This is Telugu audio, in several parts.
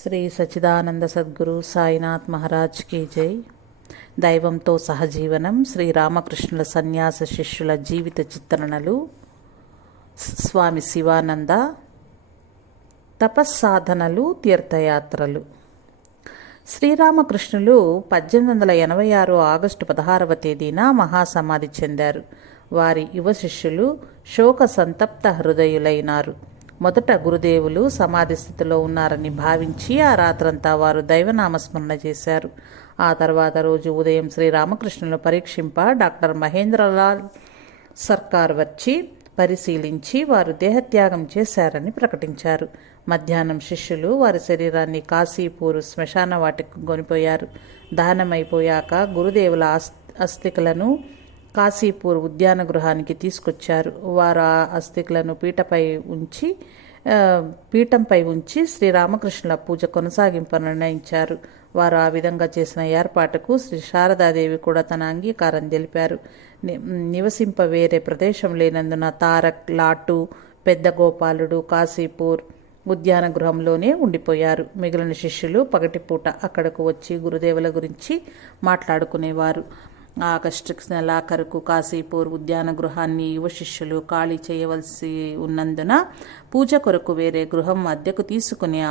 శ్రీ సచ్చిదానంద సద్గురు సాయినాథ్ మహారాజ్ కీ జై. దైవంతో సహజీవనం శ్రీ రామకృష్ణుల సన్యాస శిష్యుల జీవిత చిత్రణలు. స్వామి శివానంద తపస్సాధనలు, తీర్థయాత్రలు. శ్రీరామకృష్ణులు 1886 ఆగస్టు 16వ తేదీన మహాసమాధి చెందారు. వారి యువ శిష్యులు శోక సంతప్త హృదయులైనారు. మొదట గురుదేవులు సమాధి స్థితిలో ఉన్నారని భావించి ఆ రాత్రంతా వారు దైవనామస్మరణ చేశారు. ఆ తర్వాత రోజు ఉదయం శ్రీరామకృష్ణులను పరీక్షింప డాక్టర్ మహేంద్రలాల్ సర్కార్ వచ్చి పరిశీలించి వారు దేహత్యాగం చేశారని ప్రకటించారు. మధ్యాహ్నం శిష్యులు వారి శరీరాన్ని కాశీపూర్ శ్మశాన వాటికి కొనిపోయారు. దహనమైపోయాక గురుదేవుల అస్థికలను కాశీపూర్ ఉద్యాన గృహానికి తీసుకొచ్చారు. వారు ఆ అస్థికలను పీఠంపై ఉంచి శ్రీరామకృష్ణుల పూజ కొనసాగింపు నిర్ణయించారు. వారు ఆ విధంగా చేసిన ఏర్పాటుకు శ్రీ శారదాదేవి కూడా తన అంగీకారం తెలిపారు. నివసింప వేరే ప్రదేశం లేనందున తారక్, లాటు, పెద్ద గోపాలుడు కాశీపూర్ ఉద్యాన గృహంలోనే ఉండిపోయారు. మిగిలిన శిష్యులు పగటిపూట అక్కడకు వచ్చి గురుదేవుల గురించి మాట్లాడుకునేవారు. ఆగస్టు నెలాఖరుకు కాశీపూర్ ఉద్యాన గృహాన్ని యువ శిష్యులు ఖాళీ చేయవలసి ఉన్నందున పూజ కొరకు వేరే గృహం అద్దెకు తీసుకునే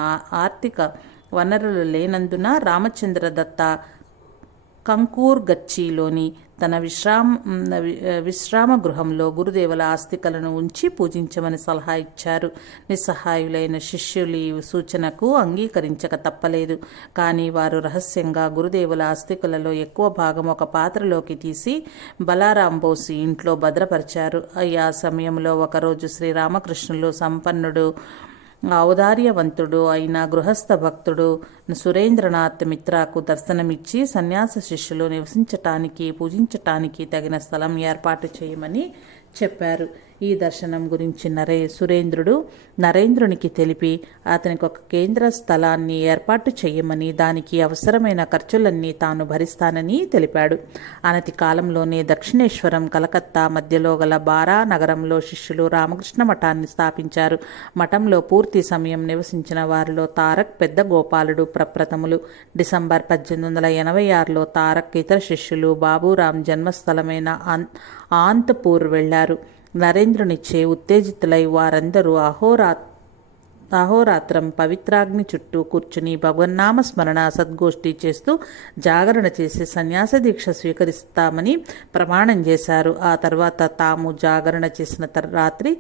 ఆర్థిక వనరులు లేనందున రామచంద్ర దత్త కంకూర్ గచ్చిలోని తన విశ్రామ గృహంలో గురుదేవుల ఆస్తికలను ఉంచి పూజించమని సలహా ఇచ్చారు. నిస్సహాయులైన శిష్యులు ఈ సూచనకు అంగీకరించక తప్పలేదు. కానీ వారు రహస్యంగా గురుదేవుల ఆస్తికలలో ఎక్కువ భాగం ఒక పాత్రలోకి తీసి బలారాం బోసి ఇంట్లో భద్రపరిచారు. ఆ సమయంలో ఒకరోజు శ్రీరామకృష్ణులు సంపన్నుడు, ఔదార్యవంతుడు అయిన గృహస్థ భక్తుడు సురేంద్రనాథ్ మిత్రాకు దర్శనమిచ్చి సన్యాస శిష్యులు నివసించటానికి, పూజించటానికి తగిన స్థలం ఏర్పాటు చేయమని చెప్పారు. ఈ దర్శనం గురించి సురేంద్రుడు నరేంద్రునికి తెలిపి అతనికి ఒక కేంద్ర స్థలాన్ని ఏర్పాటు చేయమని, దానికి అవసరమైన ఖర్చులన్నీ తాను భరిస్తానని తెలిపాడు. అనతి కాలంలోనే దక్షిణేశ్వరం, కలకత్తా మధ్యలో గల బారా నగరంలో శిష్యులు రామకృష్ణ మఠాన్ని స్థాపించారు. మఠంలో పూర్తి సమయం నివసించిన వారిలో తారక్, పెద్ద గోపాలుడు ప్రప్రథములు. డిసెంబర్ 1886లో తారక్ ఇతర శిష్యులు బాబూరాం జన్మస్థలమైన ఆంత్పూర్ వెళ్లారు. నరేంద్రునిచ్చే ఉత్తేజితులై వారందరూ అహోరాత్రం పవిత్రాగ్ని చుట్టూ కూర్చుని భగవన్నామ స్మరణ సద్గోష్ఠి చేస్తూ జాగరణ చేసి సన్యాస దీక్ష స్వీకరిస్తామని ప్రమాణం చేశారు. ఆ తర్వాత తాము జాగరణ చేసిన రాత్రి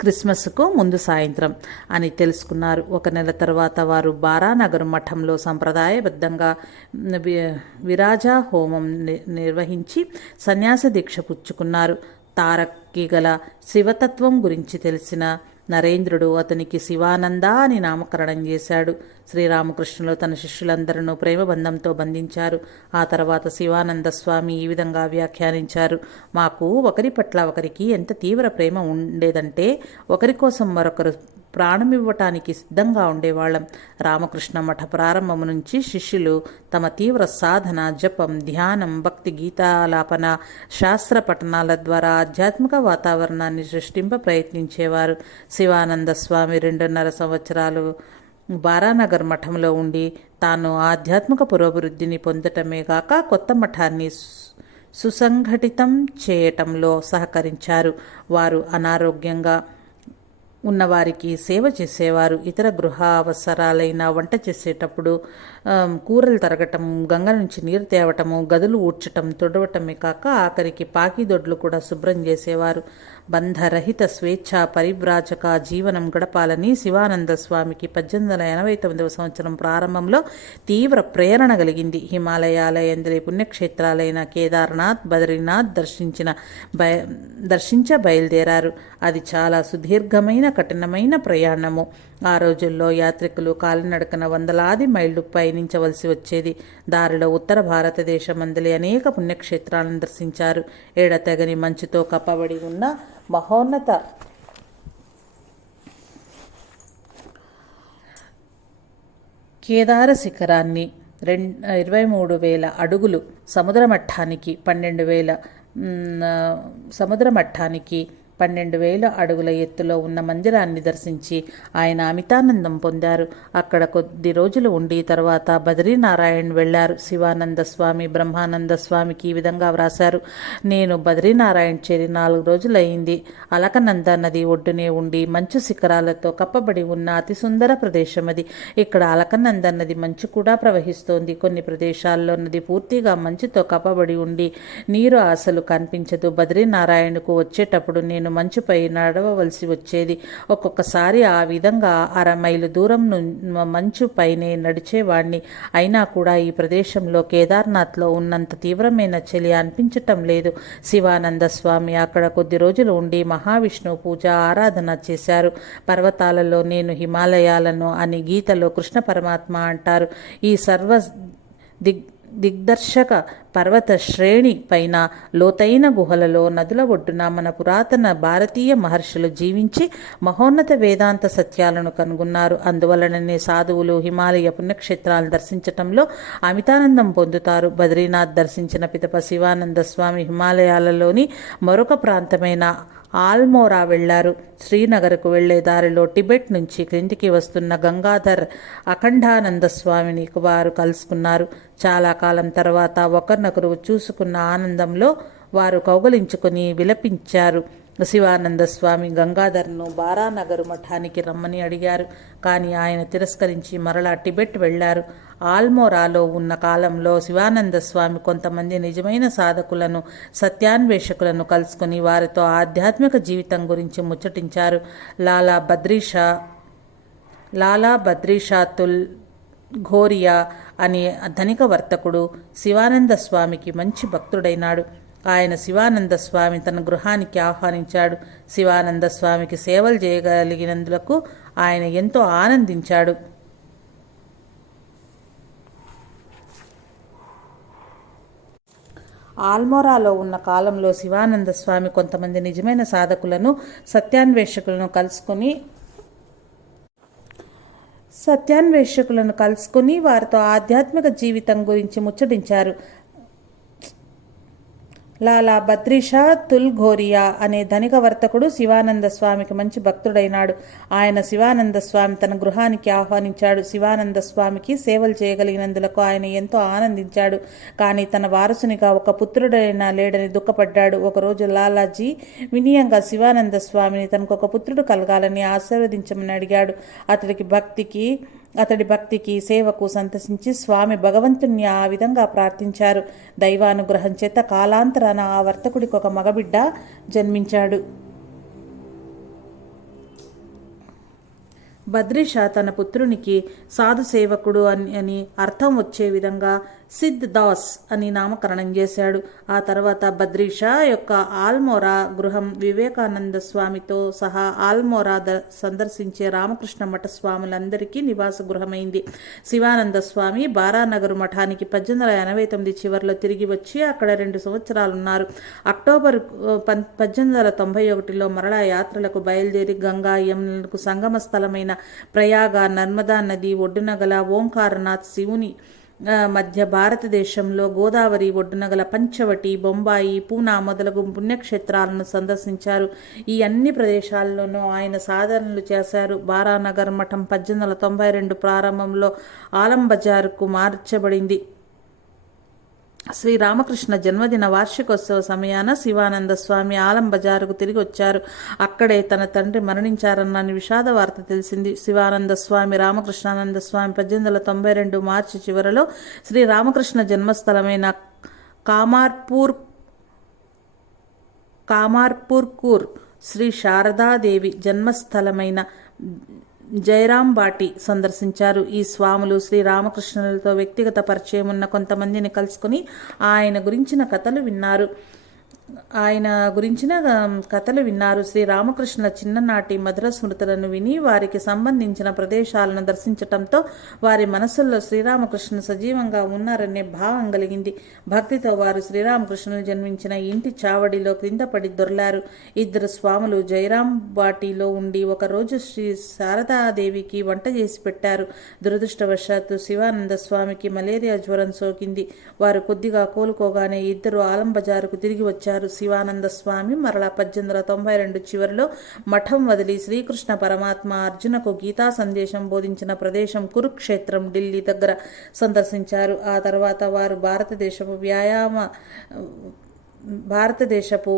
క్రిస్మస్కు ముందు సాయంత్రం అని తెలుసుకున్నారు. ఒక నెల తర్వాత వారు బారానగర్ మఠంలో సంప్రదాయబద్ధంగా విరాజా హోమం నిర్వహించి సన్యాస దీక్ష పుచ్చుకున్నారు. తారక్కి గల శివతత్వం గురించి తెలిసిన నరేంద్రుడు అతనికి శివానంద అని నామకరణం చేశాడు. శ్రీరామకృష్ణులు తన శిష్యులందరూ ప్రేమబంధంతో బంధించారు. ఆ తర్వాత శివానంద స్వామి ఈ విధంగా వ్యాఖ్యానించారు: మాకు ఒకరి పట్ల ఒకరికి ఎంత తీవ్ర ప్రేమ ఉండేదంటే ఒకరి కోసం మరొకరు ప్రాణమివ్వటానికి సిద్ధంగా ఉండేవాళ్లం. రామకృష్ణ మఠ ప్రారంభం నుంచి శిష్యులు తమ తీవ్ర సాధన, జపం, ధ్యానం, భక్తి గీతాలాపన, శాస్త్ర పఠనాల ద్వారా ఆధ్యాత్మిక వాతావరణాన్ని సృష్టింప ప్రయత్నించేవారు. శివానంద స్వామి 2.5 సంవత్సరాలు బారానగర్ మఠంలో ఉండి తాను ఆధ్యాత్మిక పురోభివృద్ధిని పొందటమే గాక కొత్త మఠాన్ని సుసంఘటితం చేయటంలో సహకరించారు. వారు అనారోగ్యంగా ఉన్నవారికి సేవ చేసేవారు. ఇతర గృహ అవసరాలైన వంట చేసేటప్పుడు కూరలు తరగటం, గంగ నుంచి నీరు తేవటము, గదులు ఊడ్చటం, తుడవటమే కాక ఆఖరికి పాకిదొడ్లు కూడా శుభ్రం చేసేవారు. బంధరహిత స్వేచ్ఛ పరివ్రాజక జీవనం గడపాలని శివానంద స్వామికి 1889వ సంవత్సరం ప్రారంభంలో తీవ్ర ప్రేరణ కలిగింది. హిమాలయాలయందరి పుణ్యక్షేత్రాలైన కేదార్నాథ్, బద్రీనాథ్ దర్శించ బయలుదేరారు. అది చాలా సుదీర్ఘమైన, కఠినమైన ప్రయాణము. ఆ రోజుల్లో యాత్రికులు కాలినడకన వందలాది మైళ్లు పయనించవలసి వచ్చేది. దారిలో ఉత్తర భారతదేశం అందలి అనేక పుణ్యక్షేత్రాలను దర్శించారు. ఎడతెగని మంచుతో కప్పబడి ఉన్న మహోన్నత కేదార శిఖరాన్ని 23,000 అడుగులు, సముద్ర మట్టానికి 12,000 అడుగుల ఎత్తులో ఉన్న మందిరాన్ని దర్శించి ఆయన అమితానందం పొందారు. అక్కడ కొద్ది రోజులు ఉండి తర్వాత బద్రీనారాయణ్ వెళ్లారు. శివానంద స్వామి బ్రహ్మానంద స్వామికి ఈ విధంగా వ్రాశారు: నేను బద్రీనారాయణ్ చేరి 4 రోజులయ్యింది. అలకనంద నది ఒడ్డునే ఉండి మంచు శిఖరాలతో కప్పబడి ఉన్న అతి సుందర ప్రదేశం అది. ఇక్కడ అలకనంద నది మంచు కూడా ప్రవహిస్తోంది. కొన్ని ప్రదేశాల్లో నది పూర్తిగా మంచుతో కప్పబడి ఉండి నీరు అసలు కనిపించదు. బద్రీనారాయణకు వచ్చేటప్పుడు నేను మంచుపై నడవవలసి వచ్చేది. ఒక్కొక్కసారి ఆ విధంగా 1/2 మైలు దూరం మంచు పైనే నడిచేవాణ్ణి. అయినా కూడా ఈ ప్రదేశంలో కేదార్నాథ్లో ఉన్నంత తీవ్రమైన చలి అనిపించటం లేదు. శివానంద స్వామి అక్కడ కొద్ది రోజులు ఉండి మహావిష్ణువు పూజ ఆరాధన చేశారు. పర్వతాలలో నేను హిమాలయాలను అని గీతలో కృష్ణ పరమాత్మ అంటారు. ఈ సర్వ దిగ్దర్శక పర్వత శ్రేణి పైన లోతైన గుహలలో నదుల ఒడ్డున మన పురాతన భారతీయ మహర్షులు జీవించి మహోన్నత వేదాంత సత్యాలను కనుగొన్నారు. అందువలననే సాధువులు హిమాలయ పుణ్యక్షేత్రాలను దర్శించటంలో అమితానందం పొందుతారు. బద్రీనాథ్ దర్శించిన పిదప శివానంద స్వామి హిమాలయాలలోని మరొక ప్రాంతమైన ఆల్మోరా వెళ్లారు. శ్రీనగర్కు వెళ్లే దారిలో టిబెట్ నుంచి క్రిందికి వస్తున్న గంగాధర్ అఖండానంద స్వామిని వారు కలుసుకున్నారు. చాలా కాలం తర్వాత ఒకరినొకరు చూసుకున్న ఆనందంలో వారు కౌగలించుకుని విలపించారు. శివానంద స్వామి గంగాధర్ను బారానగరు మఠానికి రమ్మని అడిగారు. కానీ ఆయన తిరస్కరించి మరలా టిబెట్ వెళ్లారు. ఆల్మోరాలో ఉన్న కాలంలో శివానంద స్వామి కొంతమంది నిజమైన సాధకులను సత్యాన్వేషకులను కలుసుకుని వారితో ఆధ్యాత్మిక జీవితం గురించి ముచ్చటించారు. లాలా బద్రీషాతుల్ ఘోరియా అనే ధనిక వర్తకుడు శివానంద స్వామికి మంచి భక్తుడైనాడు. ఆయన శివానంద స్వామి తన గృహానికి ఆహ్వానించాడు. శివానంద స్వామికి సేవలు చేయగలిగినందులకు ఆయన ఎంతో ఆనందించాడు. ఆల్మోరాలో ఉన్న కాలంలో శివానంద స్వామి కొంతమంది నిజమైన సాధకులను సత్యాన్వేషకులను కలుసుకుని వారితో ఆధ్యాత్మిక జీవితం గురించి ముచ్చటించారు. లాలా బద్రీషా తుల్ఘోరియా అనే ధనిక వర్తకుడు శివానంద స్వామికి మంచి భక్తుడైనాడు. ఆయన శివానంద స్వామి తన గృహానికి ఆహ్వానించాడు. శివానంద స్వామికి సేవలు చేయగలిగినందులకు ఆయన ఎంతో ఆనందించాడు. కానీ తన వారసునిగా ఒక పుత్రుడైనా లేడని దుఃఖపడ్డాడు. ఒకరోజు లాలాజీ వినయంగా శివానంద స్వామిని తనకు ఒక పుత్రుడు కలగాలని ఆశీర్వదించమని అడిగాడు. అతడి భక్తికి సేవకు సంతసించి స్వామి భగవంతుణ్ణి ఆ విధంగా ప్రార్థించారు. దైవానుగ్రహం చేత కాలాంతరాన ఆ వర్తకుడికి ఒక మగబిడ్డ జన్మించాడు. బద్రీషా తన పుత్రునికి సాధు సేవకుడు అని అర్థం వచ్చే విధంగా సిద్ధ్ దాస్ అని నామకరణం చేశాడు. ఆ తర్వాత బద్రీషా యొక్క ఆల్మోరా గృహం వివేకానంద స్వామితో సహా ఆల్మోరా సందర్శించే రామకృష్ణ మఠ స్వాములందరికీ నివాస గృహమైంది. శివానంద స్వామి బారానగరు మఠానికి 1889 చివరిలో తిరిగి వచ్చి అక్కడ 2 సంవత్సరాలున్నారు. అక్టోబర్ 1891లో మరలా యాత్రలకు బయలుదేరి గంగా యమునలకు సంగమ స్థలమైన ప్రయాగ నర్మదా నది ఒడ్డున గల ఓంకారనాథ్ శివుని మధ్య భారతదేశంలో గోదావరి ఒడ్డున గల పంచవటి, బొంబాయి, పూనా మొదలగు పుణ్యక్షేత్రాలను సందర్శించారు. ఈ అన్ని ప్రదేశాల్లోనూ ఆయన సాధనలు చేశారు. బారానగర్ మఠం 1892 ప్రారంభంలో ఆలం బజారుకు మార్చబడింది. శ్రీరామకృష్ణ జన్మదిన వార్షికోత్సవ సమయాన శివానంద స్వామి ఆలం బజారుకు తిరిగి వచ్చారు. అక్కడే తన తండ్రి మరణించారన్న విషాద వార్త తెలిసింది. శివానంద స్వామి రామకృష్ణానంద స్వామి 1892 మార్చి చివరలో శ్రీరామకృష్ణ జన్మస్థలమైన కామార్పూర్ శ్రీ శారదాదేవి జన్మస్థలమైన జైరాం బాటి సందర్శించారు. ఈ స్వాములు శ్రీరామకృష్ణులతో వ్యక్తిగత పరిచయం ఉన్న కొంతమందిని కలుసుకుని ఆయన గురించిన కథలు విన్నారు. శ్రీరామకృష్ణుల చిన్ననాటి మధుర స్మృతులను విని వారికి సంబంధించిన ప్రదేశాలను దర్శించటంతో వారి మనసుల్లో శ్రీరామకృష్ణులు సజీవంగా ఉన్నారనే భావం కలిగింది. భక్తితో వారు శ్రీరామకృష్ణులు జన్మించిన ఇంటి చావడిలో క్రింద పడి దొర్లారు. 2 స్వాములు జైరాం బాటిలో ఉండి ఒకరోజు శ్రీ శారదాదేవికి వంట చేసి పెట్టారు. దురదృష్టవశాత్తు శివానంద స్వామికి మలేరియా జ్వరం సోకింది. వారు కొద్దిగా కోలుకోగానే 2 ఆలం బజారుకు తిరిగి వచ్చారు. చేశారు. శివానంద స్వామి మరలా 1892 చివరిలో మఠం వదిలి శ్రీకృష్ణ పరమాత్మ అర్జునకు గీతా సందేశం బోధించిన ప్రదేశం కురుక్షేత్రం, ఢిల్లీ దగ్గర సందర్శించారు. ఆ తర్వాత వారు భారతదేశపు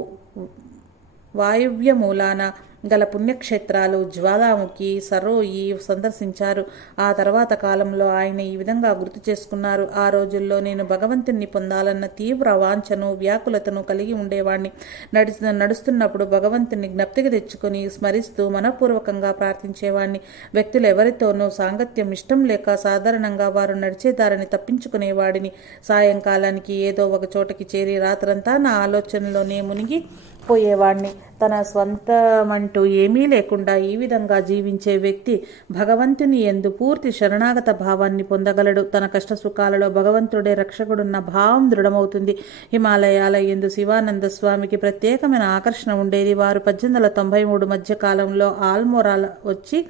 వాయువ్య మూలాన గల పుణ్యక్షేత్రాలు జ్వాలాముఖి, సరోయి సందర్శించారు. ఆ తర్వాత కాలంలో ఆయన ఈ విధంగా గుర్తు చేసుకున్నారు: ఆ రోజుల్లో నేను భగవంతుణ్ణి పొందాలన్న తీవ్ర వాంఛను, వ్యాకులతను కలిగి ఉండేవాణ్ణి. నడుస్తున్నప్పుడు భగవంతుని జ్ఞప్తికి తెచ్చుకొని స్మరిస్తూ మనపూర్వకంగా ప్రార్థించేవాణ్ణి. వ్యక్తులు ఎవరితోనూ సాంగత్యం ఇష్టం లేక సాధారణంగా వారు నడిచే దారిని తప్పించుకునేవాడిని. సాయంకాలానికి ఏదో ఒక చోటకి చేరి రాత్రంతా నా ఆలోచనలోనే మునిగి పోయేవాణ్ణి. తన స్వంతమంటూ ఏమీ లేకుండా ఈ విధంగా జీవించే వ్యక్తి భగవంతుని యందు పూర్తి శరణాగత భావాన్ని పొందగలడు. తన కష్ట సుఖాలలో భగవంతుడే రక్షకుడున్న భావం దృఢమవుతుంది. హిమాలయాల యందు శివానంద స్వామికి ప్రత్యేకమైన ఆకర్షణ ఉండేది. వారు 1893 మధ్య కాలంలో ఆల్మోరా వచ్చి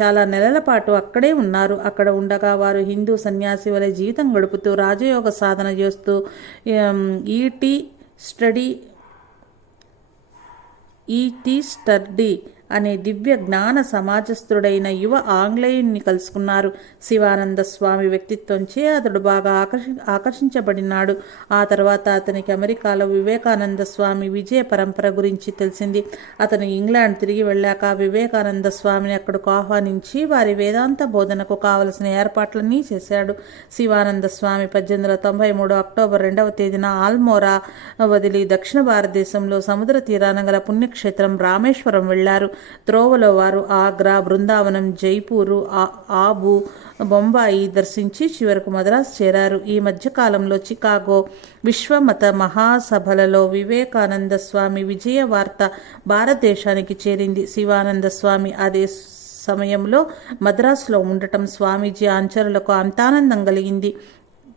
చాలా నెలల పాటు అక్కడే ఉన్నారు. అక్కడ ఉండగా వారు హిందూ సన్యాసి వలె జీవితం గడుపుతూ రాజయోగ సాధన చేస్తూ ఈటీ స్టడీ అనే దివ్య జ్ఞాన సమాజస్థుడైన యువ ఆంగ్లేయుని కలుసుకున్నారు. శివానంద స్వామి వ్యక్తిత్వంచే అతడు బాగా ఆకర్షించబడినాడు. ఆ తర్వాత అతనికి అమెరికాలో వివేకానంద స్వామి విజయ పరంపర గురించి తెలిసింది. అతను ఇంగ్లాండ్ తిరిగి వెళ్ళాక వివేకానంద స్వామిని అక్కడకు ఆహ్వానించి వారి వేదాంత బోధనకు కావలసిన ఏర్పాట్లన్నీ చేశాడు. శివానంద స్వామి 1893 అక్టోబర్ 2వ తేదీన ఆల్మోరా వదిలి దక్షిణ భారతదేశంలో సముద్ర తీరాన గల పుణ్యక్షేత్రం రామేశ్వరం వెళ్లారు. త్రోవలో వారు ఆగ్రా, బృందావనం, జైపూరు, ఆబు, బొంబాయి దర్శించి చివరకు మద్రాసు చేరారు. ఈ మధ్యకాలంలో చికాగో విశ్వమత మహాసభలలో వివేకానంద స్వామి విజయ వార్త భారతదేశానికి చేరింది. శివానంద స్వామి అదే సమయంలో మద్రాసులో ఉండటం స్వామీజీ అనుచరులకు అంతానందం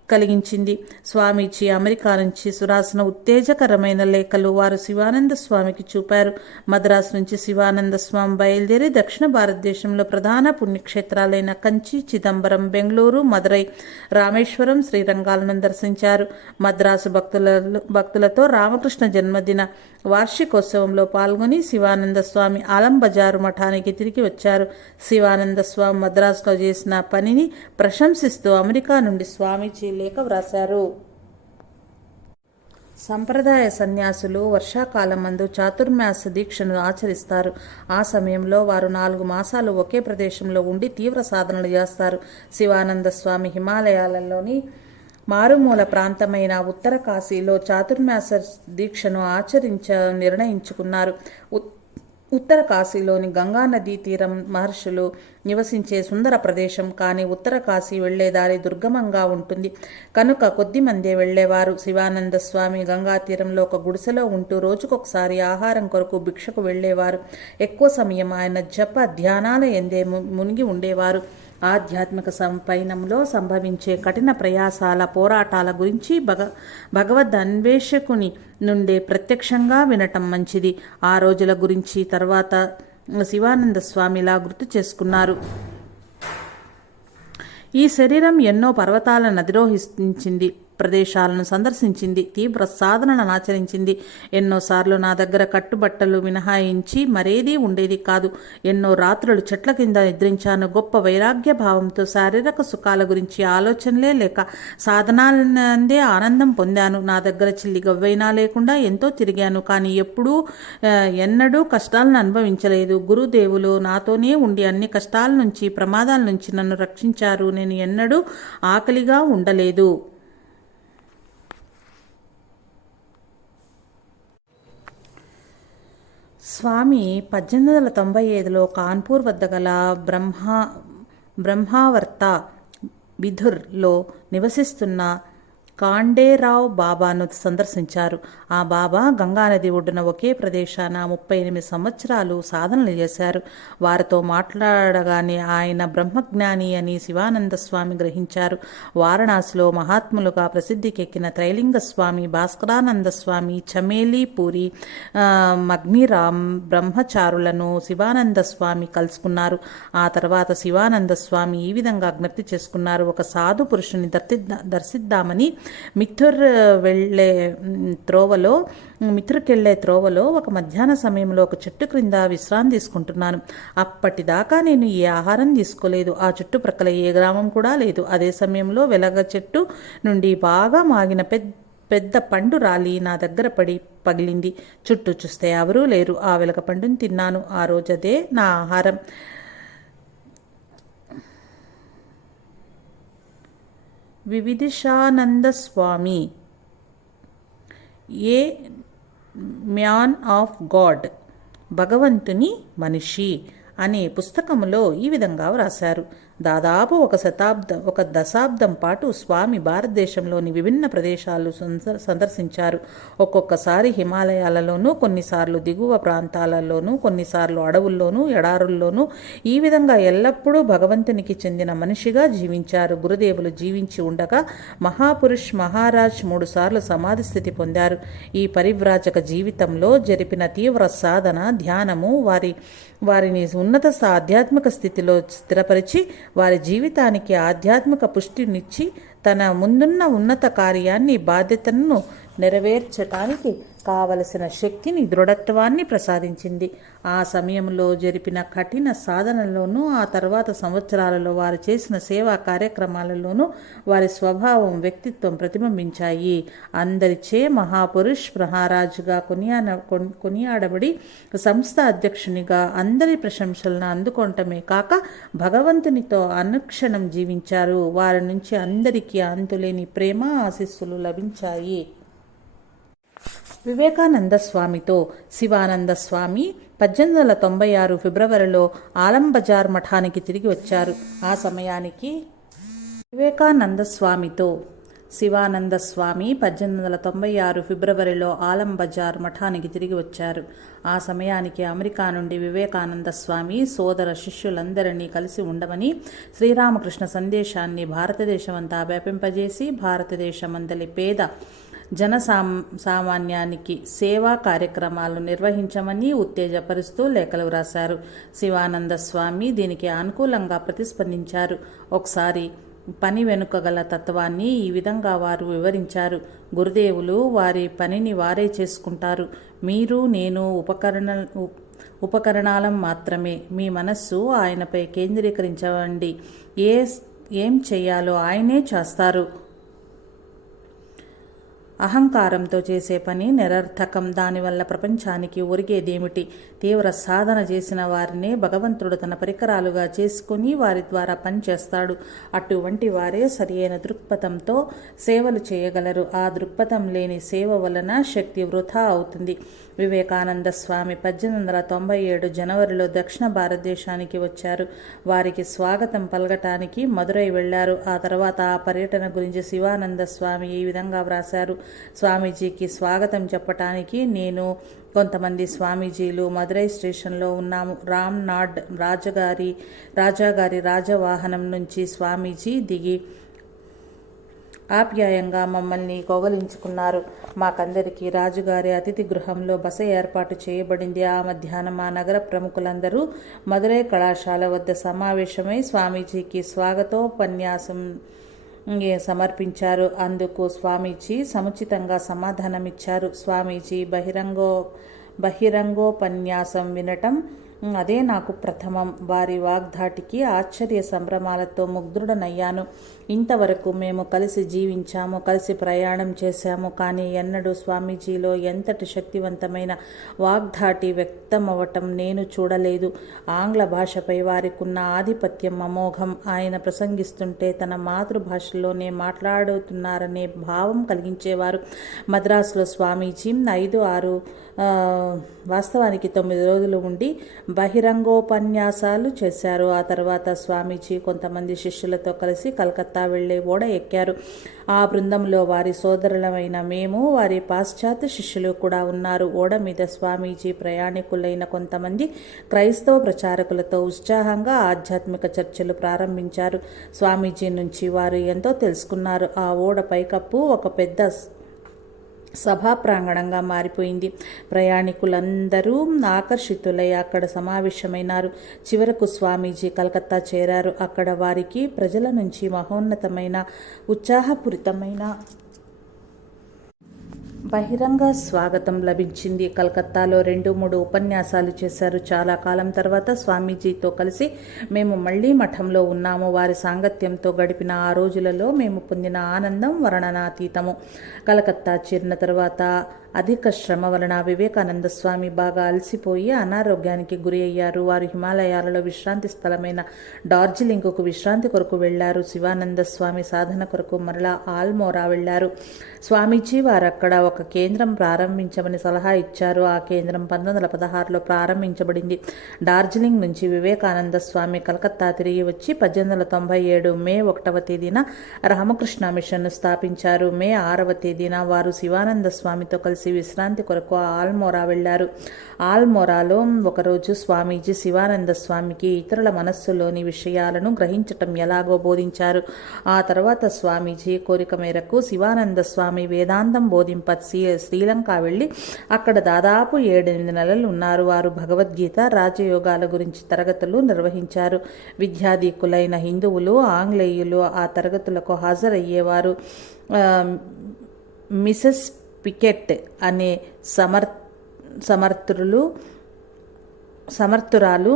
కలిగించింది. స్వామీజీ అమెరికా నుంచి సురాసిన ఉత్తేజకరమైన లేఖలు వారు శివానంద స్వామికి చూపారు. మద్రాసు నుంచి శివానంద స్వామి బయలుదేరి దక్షిణ భారతదేశంలో ప్రధాన పుణ్యక్షేత్రాలైన కంచి, చిదంబరం, బెంగళూరు, మదురై, రామేశ్వరం, శ్రీరంగాలను దర్శించారు. మద్రాసు భక్తులతో రామకృష్ణ జన్మదిన వార్షికోత్సవంలో పాల్గొని శివానంద స్వామి ఆలం బజారు మఠానికి తిరిగి వచ్చారు. శివానంద స్వామి మద్రాసులో చేసిన పనిని ప్రశంసిస్తూ అమెరికా నుండి స్వామీజీ లేఖ వ్రాశారు. సంప్రదాయ సన్యాసులు వర్షాకాలమందు చాతుర్మాస దీక్షను ఆచరిస్తారు. ఆ సమయంలో వారు 4 మాసాలు ఒకే ప్రదేశంలో ఉండి తీవ్ర సాధనలు చేస్తారు. శివానంద స్వామి హిమాలయాలలోని మారుమూల ప్రాంతమైన ఉత్తర కాశీలో చాతుర్మాస దీక్షను నిర్ణయించుకున్నారు. ఉత్తర కాశీలోని గంగా నదీ తీరం మహర్షులు నివసించే సుందర ప్రదేశం. కానీ ఉత్తర కాశీ వెళ్లేదారి దుర్గమంగా ఉంటుంది కనుక కొద్ది మందే వెళ్లేవారు. శివానంద స్వామి గంగా తీరంలో ఒక గుడిసెలో ఉంటూ రోజుకొకసారి ఆహారం కొరకు భిక్షకు వెళ్లేవారు. ఎక్కువ సమయం ఆయన జప ధ్యానాల ఎందే మునిగి ఉండేవారు. ఆధ్యాత్మిక పయనంలో సంభవించే కఠిన ప్రయాసాల, పోరాటాల గురించి భగవద్ అన్వేషకుని నుండే ప్రత్యక్షంగా వినటం మంచిది. ఆ రోజుల గురించి తర్వాత శివానంద స్వామిలా గుర్తు చేసుకున్నారు: ఈ శరీరం ఎన్నో పర్వతాలను అధిరోహించింది, ప్రదేశాలను సందర్శించింది, తీవ్ర సాధనలను ఆచరించింది. ఎన్నోసార్లు నా దగ్గర కట్టుబట్టలు మినహాయించి మరేదీ ఉండేది కాదు. ఎన్నో రాత్రులు చెట్ల కింద నిద్రించాను. గొప్ప వైరాగ్య భావంతో శారీరక సుఖాల గురించి ఆలోచనలే లేక సాధనాలందే ఆనందం పొందాను. నా దగ్గర చిల్లి గవ్వైనా లేకుండా ఎంతో తిరిగాను. కానీ ఎన్నడూ కష్టాలను అనుభవించలేదు. గురుదేవులు నాతోనే ఉండి అన్ని కష్టాల నుంచి, ప్రమాదాల నుంచి నన్ను రక్షించారు. నేను ఎన్నడూ ఆకలిగా ఉండలేదు. స్వామి 1895లో కాన్పూర్ వద్ద గల బ్రహ్మావర్త బిధుర్లో నివసిస్తున్న కాండేరావు బాబాను సందర్శించారు. ఆ బాబా గంగానది ఒడ్డున ఒకే ప్రదేశాన 38 సంవత్సరాలు సాధనలు చేశారు. వారితో మాట్లాడగానే ఆయన బ్రహ్మజ్ఞాని అని శివానంద స్వామి గ్రహించారు. వారణాసిలో మహాత్ములుగా ప్రసిద్ధికెక్కిన త్రైలింగ స్వామి, భాస్కరానంద స్వామి, చమేలి పూరి, మగ్నిరామ్ బ్రహ్మచారులను శివానంద స్వామి కలుసుకున్నారు. ఆ తర్వాత శివానంద స్వామి ఈ విధంగా జ్ఞప్తి చేసుకున్నారు: ఒక సాధు పురుషుని దర్శిద్దామని మిథుర్కెళ్లే త్రోవలో ఒక మధ్యాహ్న సమయంలో ఒక చెట్టు క్రింద విశ్రాంతి తీసుకుంటున్నాను. అప్పటిదాకా నేను ఏ ఆహారం తీసుకోలేదు. ఆ చుట్టుప్రక్కల ఏ గ్రామం కూడా లేదు. అదే సమయంలో వెలగ చెట్టు నుండి బాగా మాగిన పెద్ద పండు రాలి నా దగ్గర పగిలింది. చుట్టూ చూస్తే ఎవరూ లేరు. ఆ వెలగ పండుని తిన్నాను. ఆ రోజదే నా ఆహారం. వివిధిషానంద స్వామి, ఏ మ్యాన్ ఆఫ్ గాడ్, భగవంతుని మనిషి అనే పుస్తకంలో ఈ విధంగా వ్రాశారు. దాదాపు ఒక దశాబ్దం పాటు స్వామి భారతదేశంలోని విభిన్న ప్రదేశాలు సందర్శించారు. ఒక్కొక్కసారి హిమాలయాలలోనూ, కొన్నిసార్లు దిగువ ప్రాంతాలలోనూ, కొన్నిసార్లు అడవుల్లోనూ, ఎడారుల్లోనూ ఈ విధంగా ఎల్లప్పుడూ భగవంతునికి చెందిన మనిషిగా జీవించారు. గురుదేవులు జీవించి ఉండగా మహాపురుష్ మహారాజ్ 3 సార్లు సమాధి స్థితి పొందారు. ఈ పరివ్రాజక జీవితంలో జరిపిన తీవ్ర సాధన, ధ్యానము వారిని ఉన్నత ఆధ్యాత్మిక స్థితిలో స్థిరపరిచి వారి జీవితానికి ఆధ్యాత్మిక పుష్టినిచ్చి తన ముందున్న ఉన్నత కార్యాన్ని, బాధ్యతలను నెరవేర్చటానికి కావలసిన శక్తిని, దృఢత్వాన్ని ప్రసాదించింది. ఆ సమయంలో జరిపిన కఠిన సాధనలోనూ, ఆ తర్వాత సంవత్సరాలలో వారు చేసిన సేవా కార్యక్రమాలలోనూ వారి స్వభావం, వ్యక్తిత్వం ప్రతిబింబించాయి. అందరిచే మహాపురుష్ మహారాజుగా కొనియాడబడి సంస్థ అధ్యక్షునిగా అందరి ప్రశంసలను అందుకోవటమే కాక భగవంతునితో అనుక్షణం జీవించారు. వారి నుంచి అందరికీ అంతులేని ప్రేమ, ఆశీస్సులు లభించాయి. వివేకానంద స్వామితో శివానంద స్వామి 1896 ఫిబ్రవరిలో ఆలంబజార్ మఠానికి తిరిగి వచ్చారు. ఆ సమయానికి వివేకానంద స్వామితో శివానంద స్వామి 1896 ఫిబ్రవరిలో ఆలంబజార్ మఠానికి తిరిగి వచ్చారు. ఆ సమయానికి అమెరికా నుండి వివేకానంద స్వామి సోదర శిష్యులందరినీ కలిసి ఉండమని శ్రీరామకృష్ణ సందేశాన్ని భారతదేశమంతా వ్యాపింపజేసి భారతదేశమందలి పేద సామాన్యానికి సేవా కార్యక్రమాలు నిర్వహించమని ఉత్తేజపరుస్తూ లేఖలు రాశారు. శివానంద స్వామి దీనికి అనుకూలంగా ప్రతిస్పందించారు. ఒకసారి పని వెనుక గల తత్వాన్ని ఈ విధంగా వారు వివరించారు. గురుదేవులు వారి పనిని వారే చేసుకుంటారు. మీరు, నేను ఉపకరణాలం మాత్రమే. మీ మనస్సు ఆయనపై కేంద్రీకరించండి. ఏం చేయాలో ఆయనే చేస్తారు. అహంకారంతో చేసే పని నిరర్థకం. దానివల్ల ప్రపంచానికి ఒరిగేదేమిటి? తీవ్ర సాధన చేసిన వారినే భగవంతుడు తన పరికరాలుగా చేసుకుని వారి ద్వారా పనిచేస్తాడు. అటువంటి వారే సరియైన దృక్పథంతో సేవలు చేయగలరు. ఆ దృక్పథం లేని సేవ వలన శక్తి వృధా అవుతుంది. వివేకానంద స్వామి 1897 జనవరిలో దక్షిణ భారతదేశానికి వచ్చారు. వారికి స్వాగతం పలకటానికి మదురై వెళ్లారు. ఆ తర్వాత ఆ పర్యటన గురించి శివానంద స్వామి ఈ విధంగా వ్రాశారు. స్వామీజీకి స్వాగతం చెప్పటానికి నేను, కొంతమంది స్వామీజీలు మదురై స్టేషన్లో ఉన్నాము. రామ్నాడ్ రాజాగారి రాజవాహనం నుంచి స్వామీజీ దిగి ఆప్యాయంగా మమ్మల్ని కౌగలించుకున్నారు. మాకందరికీ రాజుగారి అతిథి గృహంలో బస ఏర్పాటు చేయబడింది. ఆ మధ్యాహ్నం ఆ నగర ప్రముఖులందరూ మదురై కళాశాల వద్ద సమావేశమై స్వామీజీకి స్వాగతోపన్యాసం సమర్పించారు. అందుకు స్వామీజీ సముచితంగా సమాధానమిచ్చారు. స్వామీజీ బహిరంగోపన్యాసం వినటం అదే నాకు ప్రథమం. వారి వాగ్ధాటికి ఆశ్చర్య సంభ్రమాలతో ముగ్ధుడనయ్యాను. ఇంతవరకు మేము కలిసి జీవించాము, కలిసి ప్రయాణం చేశాము. కానీ ఎన్నడూ స్వామీజీలో ఎంతటి శక్తివంతమైన వాగ్ధాటి వ్యక్తమవటం నేను చూడలేదు. ఆంగ్ల భాషపై వారికున్న ఆధిపత్యం అమోఘం. ఆయన ప్రసంగిస్తుంటే తన మాతృభాషలోనే మాట్లాడుతున్నారనే భావం కలిగించేవారు. మద్రాసులో స్వామీజీ 5-6 వాస్తవానికి 9 రోజులు ఉండి బహిరంగోపన్యాసాలు చేశారు. ఆ తర్వాత స్వామీజీ కొంతమంది శిష్యులతో కలిసి కలకత్తా వెళ్లే ఓడ ఎక్కారు. ఆ బృందంలో వారి సోదరులమైన మేము, వారి పాశ్చాత్య శిష్యులు కూడా ఉన్నారు. ఓడ మీద స్వామీజీ ప్రయాణికులైన కొంతమంది క్రైస్తవ ప్రచారకులతో ఉత్సాహంగా ఆధ్యాత్మిక చర్చలు ప్రారంభించారు. స్వామీజీ నుంచి వారు ఎంతో తెలుసుకున్నారు. ఆ ఓడ పైకప్పు ఒక పెద్ద సభా ప్రాంగణంగా మారిపోయింది. ప్రయాణికులందరూ ఆకర్షితులై అక్కడ సమావేశమైనారు. చివరకు స్వామీజీ కలకత్తా చేరారు. అక్కడ వారికి ప్రజల నుంచి మహోన్నతమైన, ఉత్సాహపూరితమైన బహిరంగ స్వాగతం లభించింది. కలకత్తాలో 2-3 ఉపన్యాసాలు చేశారు. చాలా కాలం తర్వాత స్వామీజీతో కలిసి మేము మళ్లీ మఠంలో ఉన్నాము. వారి సాంగత్యంతో గడిపిన ఆ రోజులలో మేము పొందిన ఆనందం వర్ణనాతీతము. కలకత్తా చేరిన తర్వాత అధిక శ్రమ వలన వివేకానంద స్వామి బాగా అలసిపోయి అనారోగ్యానికి గురి అయ్యారు. వారు హిమాలయాలలో విశ్రాంతి స్థలమైన డార్జిలింగ్కు విశ్రాంతి కొరకు వెళ్లారు. శివానంద స్వామి సాధన కొరకు మరలా ఆల్మోరా వెళ్లారు. స్వామీజీ వారు అక్కడ ఒక కేంద్రం ప్రారంభించమని సలహా ఇచ్చారు. ఆ కేంద్రం 1916లో ప్రారంభించబడింది. డార్జిలింగ్ నుంచి వివేకానంద స్వామి కలకత్తా తిరిగి వచ్చి 1897 మే 1వ తేదీన రామకృష్ణ మిషన్ను స్థాపించారు. మే 6వ తేదీన వారు శివానంద స్వామితో కలిసి విశ్రాంతి కొరకు ఆల్మోరా వెళ్లారు. ఆల్మోరాలో ఒకరోజు స్వామీజీ శివానంద స్వామికి ఇతరుల మనస్సులోని విషయాలను గ్రహించటం ఎలాగో బోధించారు. ఆ తర్వాత స్వామీజీ కోరిక మేరకు శివానంద స్వామి వేదాంతం బోధింప శ్రీలంక వెళ్లి అక్కడ దాదాపు 7-8 నెలలు ఉన్నారు. వారు భగవద్గీత, రాజయోగాల గురించి తరగతులు నిర్వహించారు. విద్యాధికులైన హిందువులు, ఆంగ్లేయులు ఆ తరగతులకు హాజరయ్యేవారు. మిసెస్ పికెట్ అనే సమర్థురాలు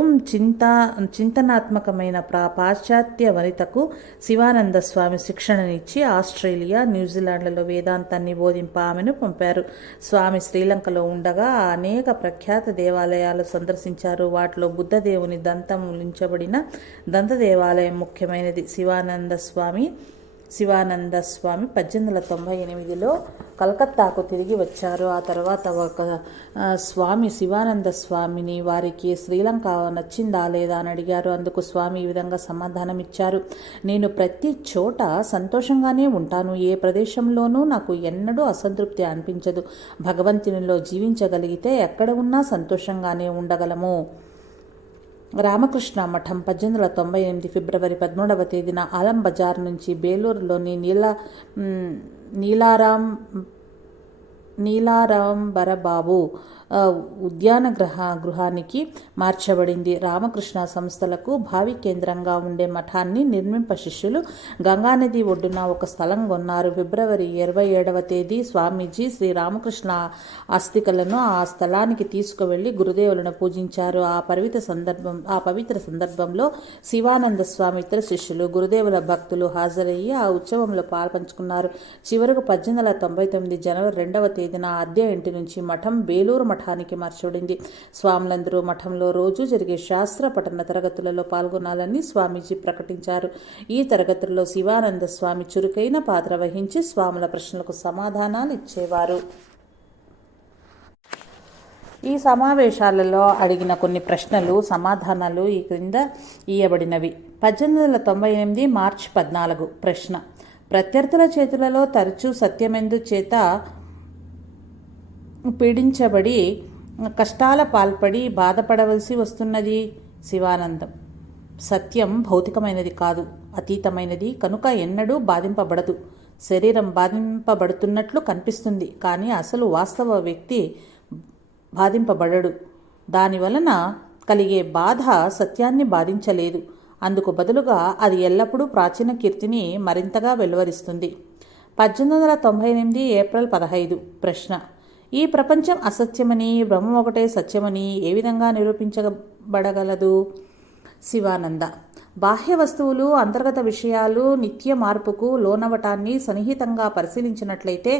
చింతనాత్మకమైన పాశ్చాత్య వనితకు శివానంద స్వామి శిక్షణనిచ్చి ఆస్ట్రేలియా, న్యూజిలాండ్లలో వేదాంతాన్ని బోధింప ఆమెను పంపారు. స్వామి శ్రీలంకలో ఉండగా అనేక ప్రఖ్యాత దేవాలయాలు సందర్శించారు. వాటిలో బుద్ధదేవుని దంతం ఉంచబడిన దంత దేవాలయం ముఖ్యమైనది. శివానంద స్వామి 1898లో కలకత్తాకు తిరిగి వచ్చారు. ఆ తర్వాత ఒక స్వామి శివానంద స్వామిని వారికి శ్రీలంక నచ్చిందా లేదా అని అడిగారు. అందుకు స్వామి ఈ విధంగా సమాధానమిచ్చారు: నేను ప్రతి చోట సంతోషంగానే ఉంటాను. ఏ ప్రదేశంలోనూ నాకు ఎన్నడూ అసంతృప్తి అనిపించదు. భగవంతునిలో జీవించగలిగితే ఎక్కడ ఉన్నా సంతోషంగానే ఉండగలము. రామకృష్ణ మఠం 1898 ఫిబ్రవరి 13వ తేదీన ఆలం బజార్ నుంచి బేలూరులోని నీలారాంబరబాబు ఉద్యాన గృహానికి మార్చబడింది. రామకృష్ణ సంస్థలకు భావి కేంద్రంగా ఉండే మఠాన్ని నిర్మింప శిష్యులు గంగానది ఒడ్డున ఒక స్థలం కొన్నారు. ఫిబ్రవరి 27వ తేదీ స్వామీజీ శ్రీ రామకృష్ణ అస్థికలను ఆ స్థలానికి తీసుకువెళ్లి గురుదేవులను పూజించారు. ఆ పవిత్ర సందర్భంలో శివానంద స్వామి ఇతర శిష్యులు, గురుదేవుల భక్తులు హాజరయ్యి ఆ ఉత్సవంలో పాల్పంచుకున్నారు. చివరకు 1899 జనవరి 2వ తేదీన అద్దె ఇంటి నుంచి మఠం బేలూరు మఠానికి మార్చబడింది. స్వాములందరూ మఠంలో రోజు జరిగే శాస్త్ర పఠన తరగతులలో పాల్గొనాలని స్వామీజీ ప్రకటించారు. ఈ తరగతుల్లో శివానంద స్వామి చురుకైన పాత్ర వహించి స్వాముల ప్రశ్నలకు సమాధానాలు ఇచ్చేవారు. ఈ సమావేశాలలో అడిగిన కొన్ని ప్రశ్నలు, సమాధానాలు ఈ క్రింద ఇయ్యబడినవి. 1898 మార్చి 14 ప్రశ్న: ప్రత్యర్థుల చేతులలో తరచూ సత్యమెందు చేత పీడించబడి కష్టాల పాల్పడి బాధపడవలసి వస్తున్నది? శివానందం: సత్యం భౌతికమైనది కాదు, అతీతమైనది కనుక ఎన్నడూ బాధింపబడదు. శరీరం బాధింపబడుతున్నట్లు కనిపిస్తుంది, కానీ అసలు వాస్తవ వ్యక్తి బాధింపబడడు. దానివలన కలిగే బాధ సత్యాన్ని బాధించలేదు. అందుకు బదులుగా అది ఎల్లప్పుడూ ప్రాచీన కీర్తిని మరింతగా వెలువరిస్తుంది. 1898 ఏప్రిల్ 15 ప్రశ్న: ఈ ప్రపంచం అసత్యమని, బ్రహ్మం ఒకటే సత్యమని ఏ విధంగా నిరూపించబడగలదు? శివానంద: బాహ్య వస్తువులు, అంతర్గత విషయాలు నిత్య మార్పుకు లోనవటాన్ని సన్నిహితంగా పరిశీలించినట్లయితే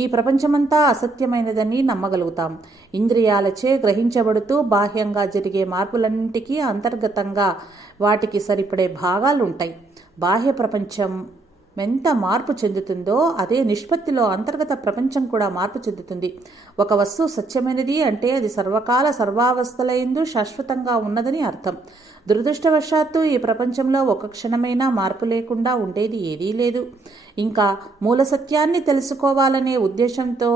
ఈ ప్రపంచమంతా అసత్యమైనదని నమ్మగలుగుతాం. ఇంద్రియాలచే గ్రహించబడుతూ బాహ్యంగా జరిగే మార్పులన్నింటికీ అంతర్గతంగా వాటికి సరిపడే భాగాలుంటాయి. బాహ్య ప్రపంచం ఎంత మార్పు చెందుతుందో అదే నిష్పత్తిలో అంతర్గత ప్రపంచం కూడా మార్పు చెందుతుంది. ఒక వస్తువు సత్యమైనది అంటే అది సర్వకాల సర్వావస్థలయందు శాశ్వతంగా ఉన్నదని అర్థం. దురదృష్టవశాత్తు ఈ ప్రపంచంలో ఒక క్షణమైనా మార్పు లేకుండా ఉండేది ఏదీ లేదు. ఇంకా మూల సత్యాన్ని తెలుసుకోవాలనే ఉద్దేశంతో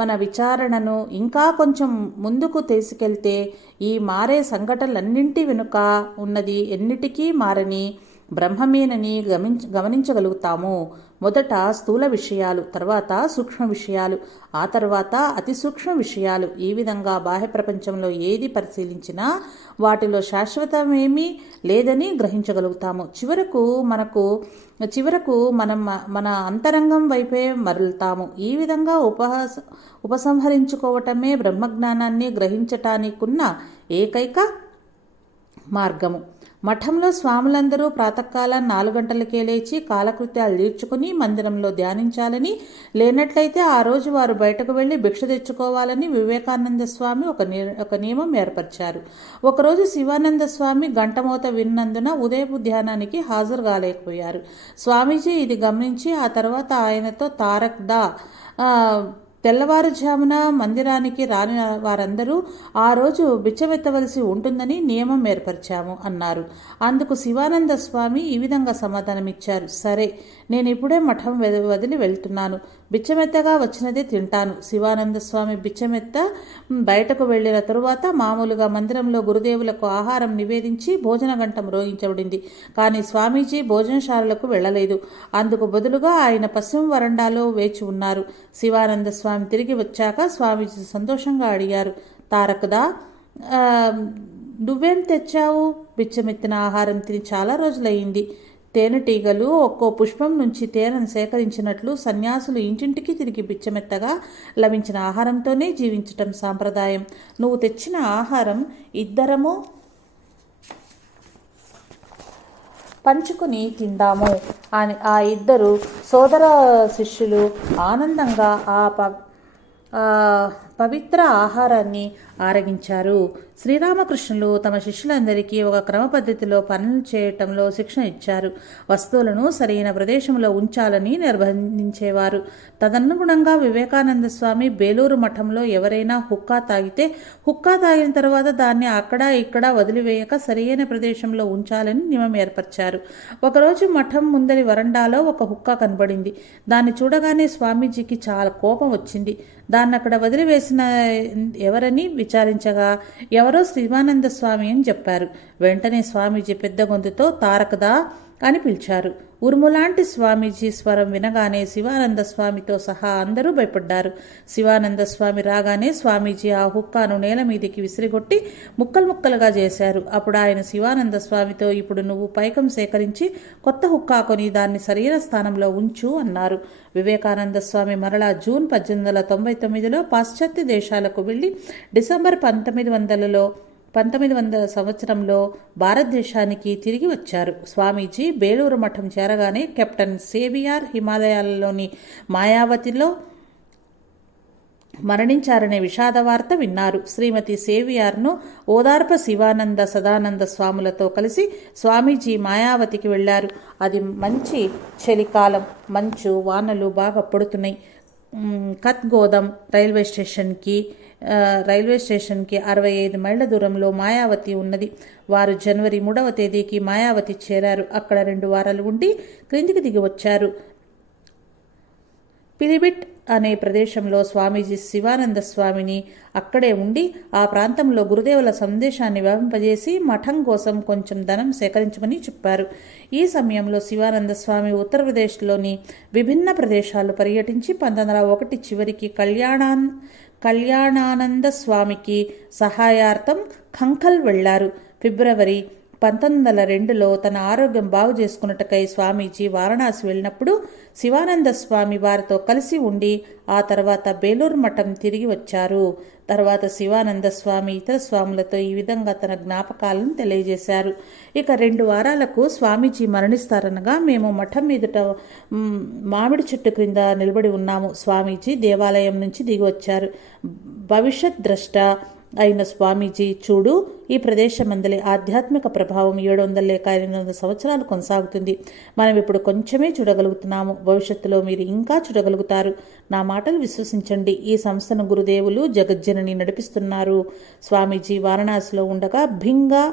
మన విచారణను ఇంకా కొంచెం ముందుకు తీసుకెళ్తే ఈ మారే సంఘటనలన్నింటి వెనుక ఉన్నది ఎన్నిటికీ మారని బ్రహ్మమేనని గమనించగలుగుతాము. మొదట స్థూల విషయాలు, తర్వాత సూక్ష్మ విషయాలు, ఆ తర్వాత అతి సూక్ష్మ విషయాలు. ఈ విధంగా బాహ్య ప్రపంచంలో ఏది పరిశీలించినా వాటిలో శాశ్వతమేమీ లేదని గ్రహించగలుగుతాము. చివరకు మనం మన అంతరంగం వైపే మరలుతాము. ఈ విధంగా ఉపసంహరించుకోవటమే బ్రహ్మజ్ఞానాన్ని గ్రహించటానికున్న ఏకైక మార్గము. మఠంలో స్వాములందరూ ప్రాతకాలం 4 గంటలకే లేచి కాలకృత్యాలు తీర్చుకుని మందిరంలో ధ్యానించాలని, లేనట్లయితే ఆ రోజు వారు బయటకు వెళ్లి భిక్ష తెచ్చుకోవాలని వివేకానంద స్వామి ఒక నియమం ఏర్పరిచారు. ఒకరోజు శివానంద స్వామి గంటమోత విన్నందున ఉదయపు ధ్యానానికి హాజరు కాలేకపోయారు. స్వామీజీ ఇది గమనించి ఆ తర్వాత ఆయనతో తారక్ దా తెల్లవారుజామున మందిరానికి రాని వారందరూ ఆ రోజు బిచ్చమెత్తవలసి ఉంటుందని నియమం ఏర్పరిచాము అన్నారు. అందుకు శివానంద స్వామి ఈ విధంగా సమాధానమిచ్చారు: సరే, నేను ఇప్పుడే మఠం వదిలి వెళ్తున్నాను. బిచ్చమెత్తగా వచ్చినదే తింటాను. శివానంద స్వామి బిచ్చమెత్త బయటకు వెళ్లిన తరువాత మామూలుగా మందిరంలో గురుదేవులకు ఆహారం నివేదించి భోజన గంట మ్రోగించబడింది. కానీ స్వామీజీ భోజనశాలలకు వెళ్లలేదు. అందుకు బదులుగా ఆయన పశ్చిమ వరండాలో వేచి ఉన్నారు. శివానంద స్వామి తిరిగి వచ్చాక స్వామీజీ సంతోషంగా అడిగారు: తారకదా, నువ్వేం తెచ్చావు? బిచ్చమెత్తిన ఆహారం తిని చాలా రోజులయ్యింది. తేనెటీగలు ఒక్కో పుష్పం నుంచి తేనెను సేకరించినట్లు సన్యాసులు ఇంటింటికి తిరిగి బిచ్చమెత్తగా లభించిన ఆహారంతోనే జీవించటం సాంప్రదాయం. నువ్వు తెచ్చిన ఆహారం ఇద్దరము పంచుకుని తిందాము అని ఆ ఇద్దరు సోదర శిష్యులు ఆనందంగా పవిత్ర ఆహారాన్ని ఆరగించారు. శ్రీరామకృష్ణులు తమ శిష్యులందరికీ ఒక క్రమ పద్ధతిలో పనులు చేయటంలో శిక్షణ ఇచ్చారు. వస్తువులను సరైన ప్రదేశంలో ఉంచాలని నిర్బంధించేవారు. తదనుగుణంగా వివేకానంద స్వామి బేలూరు మఠంలో ఎవరైనా హుక్కా తాగిన తర్వాత దాన్ని అక్కడ ఇక్కడ వదిలివేయక సరైన ప్రదేశంలో ఉంచాలని నియమం ఏర్పరిచారు. ఒకరోజు మఠం ముందరి వరండాలో ఒక హుక్కా కనబడింది. దాన్ని చూడగానే స్వామీజీకి చాలా కోపం వచ్చింది. దాన్ని అక్కడ వదిలివేసిన ఎవరని విచారించగా ఎవరో శివానంద స్వామి అని చెప్పారు. వెంటనే స్వామీజీ పెద్ద గొంతుతో తారకదా అని పిలిచారు. ఉరుములాంటి స్వామీజీ స్వరం వినగానే శివానంద స్వామితో సహా అందరూ భయపడ్డారు. శివానంద స్వామి రాగానే స్వామీజీ ఆ హుక్కాను నేల మీదికి విసిరిగొట్టి ముక్కలుగా చేశారు. అప్పుడు ఆయన శివానంద స్వామితో, ఇప్పుడు నువ్వు పైకం సేకరించి కొత్త హుక్కా కొని దాన్ని సరైన స్థానంలో ఉంచు అన్నారు. వివేకానంద స్వామి మరలా జూన్ 1899లో పాశ్చాత్య దేశాలకు వెళ్లి డిసెంబర్ 1900 సంవత్సరంలో భారతదేశానికి తిరిగి వచ్చారు. స్వామీజీ బేలూరు మఠం చేరగానే కెప్టెన్ సేవియార్ హిమాలయాలలోని మాయావతిలో మరణించారనే విషాద వార్త విన్నారు. శ్రీమతి సేవియార్ను ఓదార్ప శివానంద సదానంద స్వాములతో కలిసి స్వామీజీ మాయావతికి వెళ్లారు. అది మంచి చలికాలం. మంచు వానలు బాగా పడుతున్నాయి. కత్గోదం రైల్వే స్టేషన్కి 65 మైళ్ళ దూరంలో మాయావతి ఉన్నది. వారు జనవరి 3వ తేదీకి మాయావతి చేరారు. అక్కడ 2 వారాలు ఉండి క్రిందికి దిగి వచ్చారు. పిలిభిట్ అనే ప్రదేశంలో స్వామీజీ శివానంద స్వామిని అక్కడే ఉండి ఆ ప్రాంతంలో గురుదేవుల సందేశాన్ని వ్యాపింపజేసి మఠం కోసం కొంచెం ధనం సేకరించమని చెప్పారు. ఈ సమయంలో శివానంద స్వామి ఉత్తరప్రదేశ్లోని విభిన్న ప్రదేశాలు పర్యటించి 1901 చివరికి కళ్యాణానంద స్వామికి సహాయార్థం కంఖల్ వెళ్లారు. ఫిబ్రవరి 1902లో తన ఆరోగ్యం బాగు చేసుకున్నట్టుకై స్వామీజీ వారణాసి వెళ్ళినప్పుడు శివానంద స్వామి వారితో కలిసి ఉండి ఆ తర్వాత బేలూరు మఠం తిరిగి వచ్చారు. తర్వాత శివానంద స్వామి ఇతర స్వాములతో ఈ విధంగా తన జ్ఞాపకాలను తెలియజేశారు. ఇక 2 వారాలకు స్వామీజీ మరణిస్తారనగా మేము మఠం మీదుట మామిడి చెట్టు క్రింద నిలబడి ఉన్నాము. స్వామీజీ దేవాలయం నుంచి దిగి వచ్చారు. భవిష్యత్ ద్రష్ట అయిన స్వామీజీ, చూడు, ఈ ప్రదేశమందలి ఆధ్యాత్మిక ప్రభావం 700 లేక 800 సంవత్సరాలు కొనసాగుతుంది. మనం ఇప్పుడు కొంచెమే చూడగలుగుతున్నాము. భవిష్యత్తులో మీరు ఇంకా చూడగలుగుతారు. నా మాటలు విశ్వసించండి. ఈ సంస్థను గురుదేవులు జగజ్జనని నడిపిస్తున్నారు. స్వామీజీ వారణాసిలో ఉండగా భింగా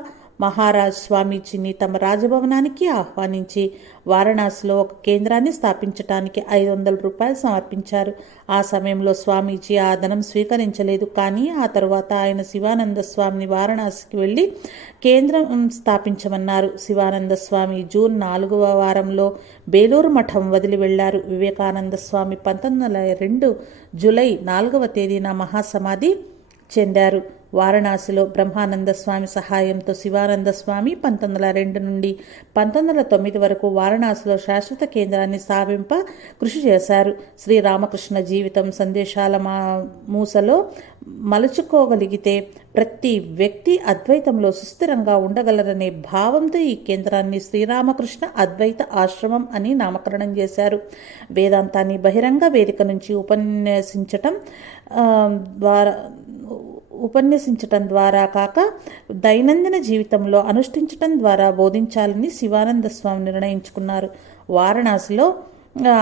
మహారాజ్ స్వామీజీని తమ రాజభవనానికి ఆహ్వానించి వారణాసిలో ఒక కేంద్రాన్ని స్థాపించడానికి 500 రూపాయలు సమర్పించారు. ఆ సమయంలో స్వామీజీ ఆ ధనం స్వీకరించలేదు. కానీ ఆ తరువాత ఆయన శివానంద స్వామిని వారణాసికి వెళ్ళి కేంద్రం స్థాపించమన్నారు. శివానంద స్వామి జూన్ 4వ వారంలో బేలూరు మఠం వదిలి వెళ్లారు. వివేకానంద స్వామి 1902 జూలై 4వ తేదీన మహాసమాధి చెందారు. వారణాసిలో బ్రహ్మానంద స్వామి సహాయంతో శివానంద స్వామి 1902 నుండి 1909 వరకు వారణాసిలో శాశ్వత కేంద్రాన్ని స్థాపింప కృషి చేశారు. శ్రీరామకృష్ణ జీవితం సందేశాల మూసలో మలుచుకోగలిగితే ప్రతి వ్యక్తి అద్వైతంలో సుస్థిరంగా ఉండగలరనే భావంతో ఈ కేంద్రాన్ని శ్రీరామకృష్ణ అద్వైత ఆశ్రమం అని నామకరణం చేశారు. వేదాంతాన్ని బహిరంగ వేదిక నుంచి ఉపన్యసించటం ద్వారా కాక దైనందిన జీవితంలో అనుష్ఠించటం ద్వారా బోధించాలని శివానంద స్వామి నిర్ణయించుకున్నారు. వారణాసిలో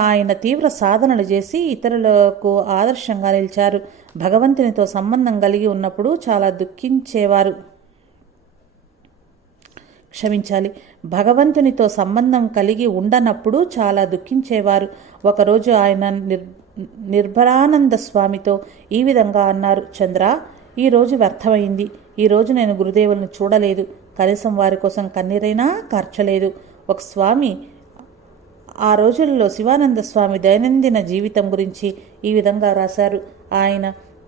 ఆయన తీవ్ర సాధనలు చేసి ఇతరులకు ఆదర్శంగా నిలిచారు. భగవంతునితో సంబంధం కలిగి ఉన్నప్పుడు చాలా దుఃఖించేవారు. భగవంతునితో సంబంధం కలిగి ఉండనప్పుడు చాలా దుఃఖించేవారు. ఒకరోజు ఆయన నిర్భరానంద స్వామితో ఈ విధంగా అన్నారు: చంద్ర, ఈరోజు వ్యర్థమైంది. ఈరోజు నేను గురుదేవులను చూడలేదు. కనీసం వారి కోసం కన్నీరైనా కార్చలేదు. ఒక స్వామి ఆ రోజుల్లో శివానంద స్వామి దైనందిన జీవితం గురించి ఈ విధంగా రాశారు: ఆయన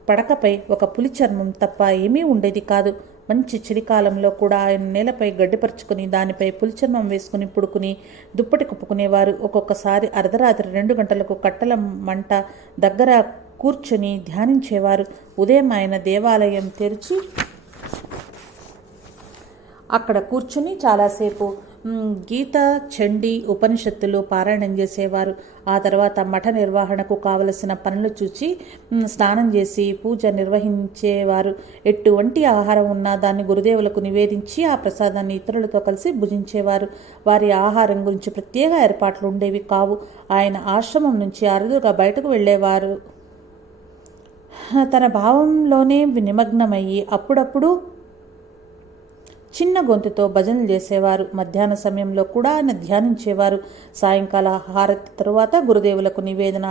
పడకపై ఒక పులి చర్మం తప్ప ఏమీ ఉండేది కాదు. మంచి చలికాలంలో కూడా ఆయన నేలపై గడ్డిపరుచుకుని దానిపై పులిచర్మం వేసుకుని పుడుకుని దుప్పటి కప్పుకునేవారు. ఒక్కొక్కసారి అర్ధరాత్రి 2 గంటలకు కట్టెల మంట దగ్గర కూర్చుని ధ్యానించేవారు. ఉదయం ఆయన దేవాలయం తెరిచి అక్కడ కూర్చుని చాలాసేపు గీత, చండీ, ఉపనిషత్తులు పారాయణం చేసేవారు. ఆ తర్వాత మఠ నిర్వహణకు కావలసిన పనులు చూచి స్నానం చేసి పూజ నిర్వహించేవారు. ఎటువంటి ఆహారం ఉన్నా దాన్ని గురుదేవులకు నివేదించి ఆ ప్రసాదాన్ని ఇతరులతో కలిసి భుజించేవారు. వారి ఆహారం గురించి ప్రత్యేక ఏర్పాట్లు ఉండేవి కావు. ఆయన ఆశ్రమం నుంచి అరుదుగా బయటకు వెళ్ళేవారు. తన భావంలోనే నిమగ్నమయ్యి అప్పుడప్పుడు చిన్న గొంతుతో భజనలు చేసేవారు. మధ్యాహ్న సమయంలో కూడా ఆయన ధ్యానించేవారు. సాయంకాల హారతి తరువాత గురుదేవులకు నివేదన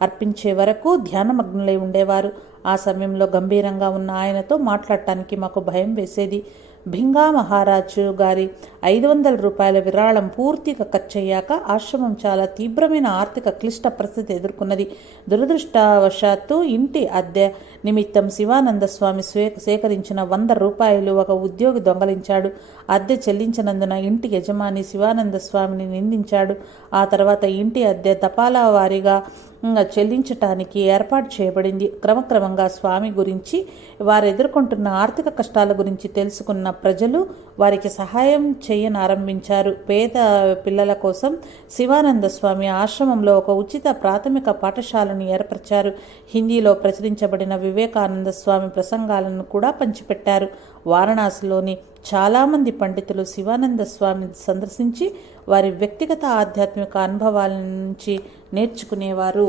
అర్పించే వరకు ధ్యానమగ్నులై ఉండేవారు. ఆ సమయంలో గంభీరంగా ఉన్న ఆయనతో మాట్లాడటానికి మాకు భయం వేసేది. భింగా మహారాజు గారి 500 రూపాయల విరాళం పూర్తిగా ఖర్చయ్యాక ఆశ్రమం చాలా తీవ్రమైన ఆర్థిక క్లిష్ట పరిస్థితి ఎదుర్కొన్నది. దురదృష్టవశాత్తు ఇంటి అద్దె నిమిత్తం శివానంద స్వామి సేకరించిన 100 రూపాయలు ఒక ఉద్యోగి దొంగలించాడు. అద్దె చెల్లించినందున ఇంటి యజమాని శివానంద స్వామిని నిందించాడు. ఆ తర్వాత ఇంటి అద్దె తపాలా వారీగా చెల్లించటానికి ఏర్పాటు చేయబడింది. క్రమక్రమంగా స్వామి గురించి, వారు ఎదుర్కొంటున్న ఆర్థిక కష్టాల గురించి తెలుసుకున్న ప్రజలు వారికి సహాయం చేయనారంభించారు. పేద పిల్లల కోసం శివానంద స్వామి ఆశ్రమంలో ఒక ఉచిత ప్రాథమిక పాఠశాలను ఏర్పరిచారు. హిందీలో ప్రచురించబడిన వివేకానంద స్వామి ప్రసంగాలను కూడా పంచిపెట్టారు. వారణాసిలోని చాలామంది పండితులు శివానంద స్వామిని సందర్శించి వారి వ్యక్తిగత ఆధ్యాత్మిక అనుభవాల నుంచి నేర్చుకునేవారు.